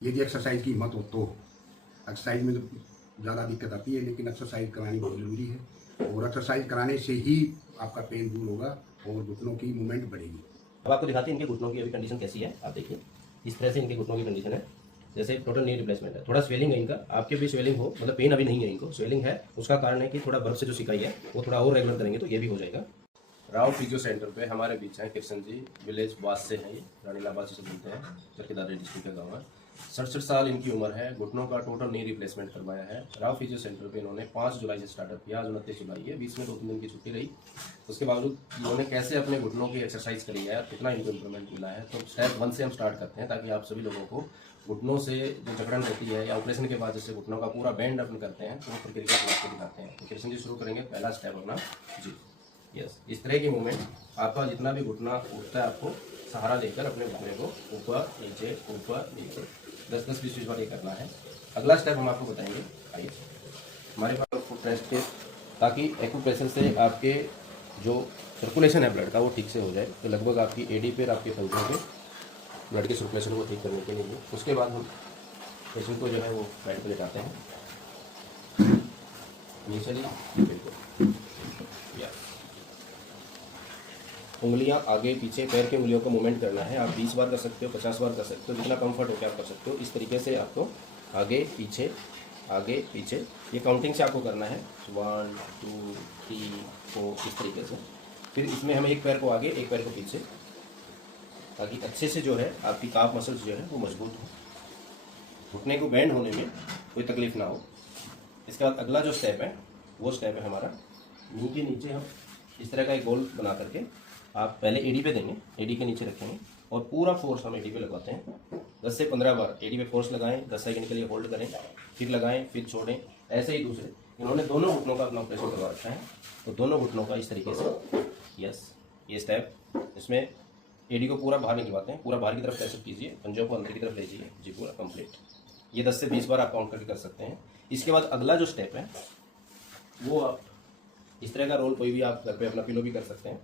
यदि एक्सरसाइज की हिम्मत हो तो एक्सरसाइज में तो ज़्यादा दिक्कत आती है, लेकिन एक्सरसाइज करानी बहुत ज़रूरी है और एक्सरसाइज कराने से ही आपका पेन दूर होगा और घुटनों की मूवमेंट बढ़ेगी। अब आपको दिखाते हैं इनके घुटनों की अभी कंडीशन कैसी है। आप देखिए इस तरह से इनके घुटनों की कंडीशन है, जैसे टोटल नी रिप्लेसमेंट है। थोड़ा स्वेलिंग है इनका, आपके भी स्वेलिंग हो, मतलब पेन अभी नहीं है, इनको स्वेलिंग है। उसका कारण है कि थोड़ा बर्फ से जो सिकाई है वो थोड़ा और रेगुलर करेंगे तो ये भी हो जाएगा। राव फिजियो सेंटर पे हमारे बीच हैं कृष्ण जी, विलेज वास से हैं, ये रानीलाबाद से बोलते हैं, चरखीदार डिस्ट्रिक्ट का गाँव है। 67 साल इनकी उम्र है। घुटनों का टोटल नी रिप्लेसमेंट करवाया है। राव फिजियो सेंटर पे इन्होंने 5 जुलाई से स्टार्टअप किया, आज 29 जुलाई है, बीच में 2-3 दिन की छुट्टी रही। उसके बावजूद इन्होंने कैसे अपने घुटनों की एक्सरसाइज करी है, कितना इनको इम्प्रूवमेंट मिला है, तो स्टेप 1 से हम स्टार्ट करते हैं ताकि आप सभी लोगों को घुटनों से जो जकड़न रहती है या ऑपरेशन के बाद जैसे घुटनों का पूरा बैंड अपन करते हैं तो वो प्रक्रिया को आपको दिखाते हैं। तो कृष्ण जी शुरू करेंगे पहला स्टेप अपना जी। यस, इस तरह की मूवमेंट आपका जितना भी घुटना उठता है आपको सहारा लेकर अपने घुटने को ऊपर नीचे 10-10 20 बार ये करना है। अगला स्टेप हम आपको बताएंगे। आइए हमारे पास फुट रेस्ट के, ताकि एक्यूप्रेशर से आपके जो सर्कुलेशन है ब्लड का वो ठीक से हो जाए। तो लगभग आपकी एडी पे आपके पंजों पे ब्लड के सर्कुलेशन को ठीक करने के लिए। उसके बाद हम पेशेंट को जो है वो बेड पर लेटाते हैं इनिशियली। बिल्कुल उंगलियां आगे पीछे, पैर के उंगलियों को मूवमेंट करना है। आप 20 बार कर सकते हो, 50 बार कर सकते हो, जितना कंफर्ट हो क्या आप कर सकते हो। इस तरीके से आपको आगे पीछे ये काउंटिंग से आपको करना है 1 2 3 4 इस तरीके से। फिर इसमें हम एक पैर को आगे एक पैर को पीछे, ताकि अच्छे से जो है आपकी काफ मसल्स जो है वो मजबूत हो, घुटने को बैंड होने में कोई तकलीफ ना हो। इसके बाद अगला जो स्टेप है वो स्टेप है हमारा नी के नीचे। हम इस तरह का एक गोल बना करके आप पहले एडी पे देंगे, एडी के नीचे रखेंगे और पूरा फोर्स हम एडी पे लगाते हैं। 10 से 15 बार एडी पे फोर्स लगाएं, 10 सेकंड के लिए होल्ड करें, फिर लगाएं, फिर छोड़ें। ऐसे ही दूसरे इन्होंने दोनों घुटनों का अपना ऑपरेशन करवा रखा है, तो दोनों घुटनों का इस तरीके से। यस, ये स्टेप, इसमें एडी को पूरा बाहर निकलवाते हैं, पूरा बाहर की तरफ प्रेशर कीजिए, पंजों को अंदर की तरफ लीजिए जी, पूरा कंप्लीट। ये 10 से 20 बार आप काउंट करके कर सकते हैं। इसके बाद अगला जो स्टेप है वो आप इस तरह का रोल कोई भी आप घर पे अपना पिलो भी कर सकते हैं।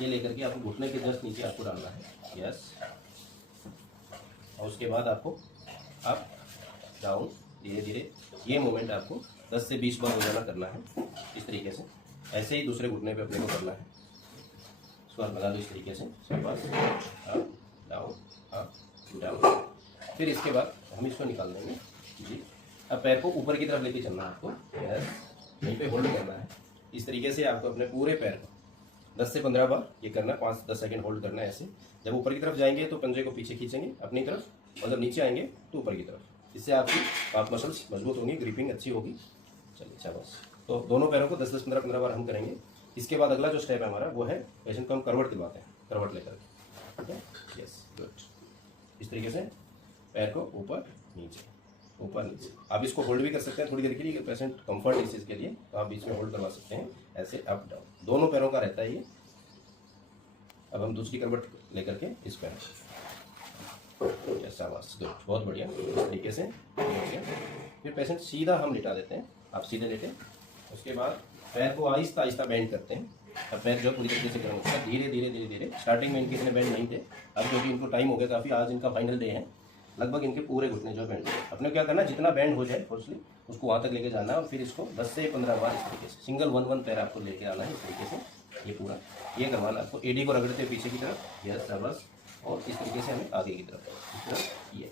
ये लेकर के आपको घुटने के जस्ट नीचे आपको डालना है। यस, और उसके बाद आपको अप डाउन धीरे धीरे ये मूवमेंट आपको 10 से 20 बार रोजाना करना है इस तरीके से। ऐसे ही दूसरे घुटने पे अपने को करना है। इसको आप बना दो इस तरीके से, अप डाउन। फिर इसके बाद हम इसको निकाल देंगे जी। अब पैर को ऊपर की तरफ लेके चलना है आपको। यस, यहीं पे होल्ड करना है इस तरीके से। आपको अपने पूरे पैर को 10 से 15 बार ये करना है, 5-10 सेकंड होल्ड करना है ऐसे। जब ऊपर की तरफ जाएंगे तो पंजे को पीछे खींचेंगे अपनी तरफ, और जब नीचे आएंगे तो ऊपर की तरफ। इससे आपकी काफ मसल्स मजबूत होंगी, ग्रिपिंग अच्छी होगी। चलिए शाबाश। तो दोनों पैरों को 10-10 15-15 बार हम करेंगे। इसके बाद अगला जो स्टेप है हमारा वो है पेशेंट को हम करवट दिलवाते हैं, करवट लेकर। ठीक है, यस गुड। इस तरीके से पैर को ऊपर नीचे ऊपर नीचे। आप इसको होल्ड भी कर सकते हैं थोड़ी देर के लिए, पेशेंट कंफर्ट इस चीज़ के लिए, तो आप बीच में होल्ड करवा सकते हैं ऐसे अप डाउन। दोनों पैरों का रहता है ये। अब हम दूसरी करवट लेकर के इस पैर, शाबाश गुड, बहुत बढ़िया। इस तरीके से फिर पेशेंट सीधा हम लिटा देते हैं, आप सीधे लेटे। उसके बाद पैर को आहिस्ता आहिस्ता बेंड करते हैं। अब पैर जो पूरी तरीके से गर्म होता है, धीरे धीरे धीरे धीरे। स्टार्टिंग में इनके इतने बेंड नहीं थे, अब क्योंकि इनको टाइम हो गया काफ़ी, आज इनका फाइनल डे है, लगभग इनके पूरे घुटने जो बैंड है। अपने क्या करना है, जितना बैंड हो जाए फोर्सली उसको वहाँ तक लेके जाना है, और फिर इसको 10 से 15 बार इस तरीके से सिंगल 1-1 पैर आपको लेके आना है इस तरीके से। ये पूरा ये करवाना आपको। एडी को रगड़ते पीछे की तरफ, यस शाबाश, और इस तरीके से हमें आगे की तरफ। ये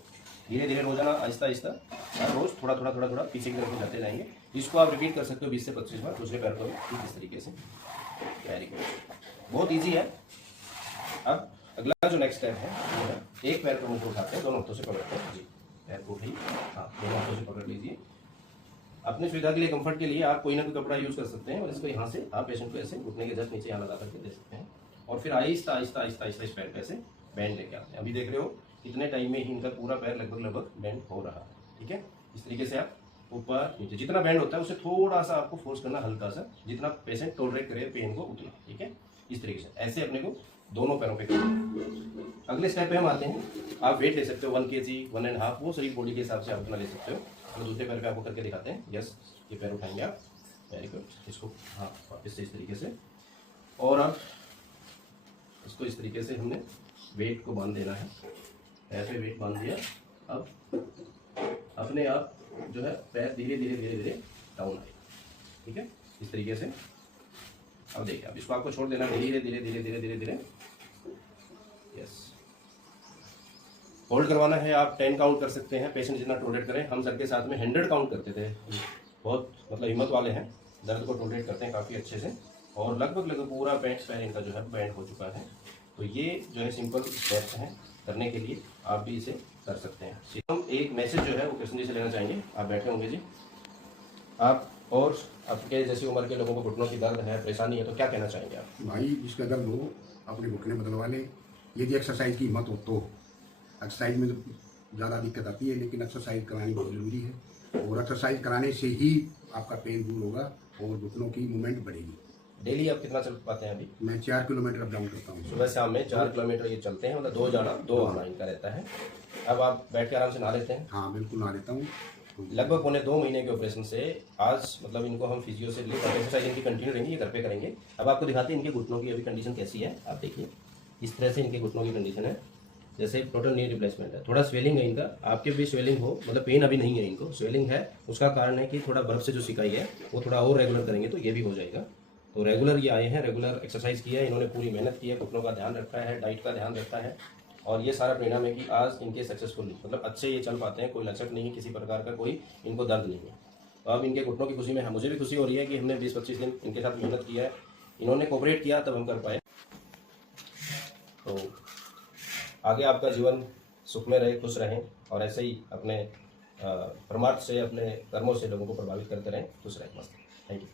धीरे धीरे रोजाना आहिस्ता आहिस्ता हर रोज थोड़ा थोड़ा थोड़ा थोड़ा पीछे की तरफ जाते जाएंगे। इसको आप रिपीट कर सकते हो 20 से 25 बार, दूसरे पैर को भी इस तरीके से। वेरी गुड, बहुत ईजी है। अब अगला जो नेक्स्ट स्टेप है वो है एक पैर को मुझे उठाते हैं, दोनों हाथों से पकड़ते हैं जी। पैर को उठाइए, हाँ दोनों हाथों से पकड़ लीजिए। अपने सुविधा के लिए, कंफर्ट के लिए आप कोई ना कोई कपड़ा यूज कर सकते हैं, और इसको यहाँ से आप पेशेंट को ऐसे घुटने के जस्ट नीचे यहाँ लगा करके दे सकते हैं। और फिर आहिस्ता आहिस्ता आहिस्ता आहिस्ता इस पैर पे ऐसे बैंड लेके आते हैं। अभी देख रहे हो कितने टाइम में ही इनका पूरा पैर लगभग बैंड हो रहा है। ठीक है, इस तरीके से आप ऊपर नीचे, जितना बैंड होता है उससे थोड़ा सा आपको फोर्स करना, हल्का सा, जितना पेशेंट टॉलरेट करे पेन को उतना। ठीक है, इस तरीके से ऐसे अपने को दोनों पैरों पे करना। अगले स्टेप पे हम आते हैं। आप वेट ले सकते हो 1 kg 1.5, वो शरीर बॉडी के हिसाब से आप अपना ले सकते हो। तो दूसरे पैर पे आपको करके दिखाते हैं। यस, ये पैर उठाएंगे आप, वेरी गुड। इसको हाँ वापस से इस तरीके से, और अब इसको इस तरीके से हमने वेट को बांध देना है। पैर पे वेट बांध दिया, अब अपने आप जो है पैर धीरे धीरे धीरे धीरे डाउन आए, ठीक है, इस तरीके से। अब देखिए, अब इसको आपको छोड़ देना, धीरे धीरे धीरे धीरे धीरे धीरे, यस। होल्ड करवाना है, आप 10 काउंट कर सकते हैं, पेशेंट जितना टॉलरेट करें। हम सर के साथ में 100 काउंट करते थे, बहुत मतलब हिम्मत वाले हैं, दर्द को टॉलरेट करते हैं काफ़ी अच्छे से, और लगभग पूरा पैर इनका जो है बैंड हो चुका है। तो ये जो है सिंपल स्टेप्स हैं करने के लिए, आप भी इसे कर सकते हैं। हम एक मैसेज जो है वो कृष्ण जी से लेना चाहेंगे। आप बैठे होंगे जी, आप और आपके जैसी उम्र के लोगों को घुटनों की दर्द है, परेशानी है, तो क्या कहना चाहेंगे आप? भाई जिसका दर्द हो अपने घुटने बदलवा ले। यदि एक्सरसाइज की हिम्मत हो तो, एक्सरसाइज में तो ज़्यादा दिक्कत आती है, लेकिन एक्सरसाइज करानी बहुत ज़रूरी है, और एक्सरसाइज कराने से ही आपका पेन दूर होगा और घुटनों की मूवमेंट बढ़ेगी। डेली आप कितना चल पाते हैं अभी? मैं 4 किलोमीटर अप डाउन करता हूँ। सुबह शाम में 4 किलोमीटर ये चलते हैं, मतलब 2 जाना 2 आना इनका रहता है। अब आप बैठ के आराम से नहा लेते हैं? हाँ बिल्कुल नहा लेता हूँ। लगभग 1.5 महीने के ऑपरेशन से आज मतलब इनको हम फिजियो से लेकर एक्सरसाइज इनकी कंटिन्यू रहेंगी, ये घर पे करेंगे। अब आपको दिखाते हैं इनके घुटनों की अभी कंडीशन कैसी है। आप देखिए, इस तरह से इनके घुटनों की कंडीशन है, जैसे टोटल नी रिप्लेसमेंट है। थोड़ा स्वेलिंग है इनका, आपके भी स्वेलिंग हो, मतलब पेन अभी नहीं है इनको, स्वेलिंग है। उसका कारण है कि थोड़ा बर्फ से जो सिकाई है वो थोड़ा और रेगुलर करेंगे तो ये भी हो जाएगा। तो रेगुलर ये आए हैं, रेगुलर एक्सरसाइज की है इन्होंने, पूरी मेहनत की है, घुटनों का ध्यान रखा है, डाइट का ध्यान रखा है, और ये सारा परिणाम है कि आज इनके सक्सेसफुल मतलब अच्छे ये चल पाते हैं, कोई लचक नहीं है, किसी प्रकार का कोई इनको दर्द नहीं है। तो अब इनके घुटनों की खुशी में मुझे भी खुशी हो रही है कि हमने 20-25 दिन इनके साथ मेहनत किया है, इन्होंने कोऑपरेट किया तब हम कर पाए। तो आगे आपका जीवन सुख में रहे, खुश रहें, और ऐसे ही अपने परमार्थ से, अपने कर्मों से लोगों को प्रभावित करते रहें, खुश रहें, मस्त। Thank you.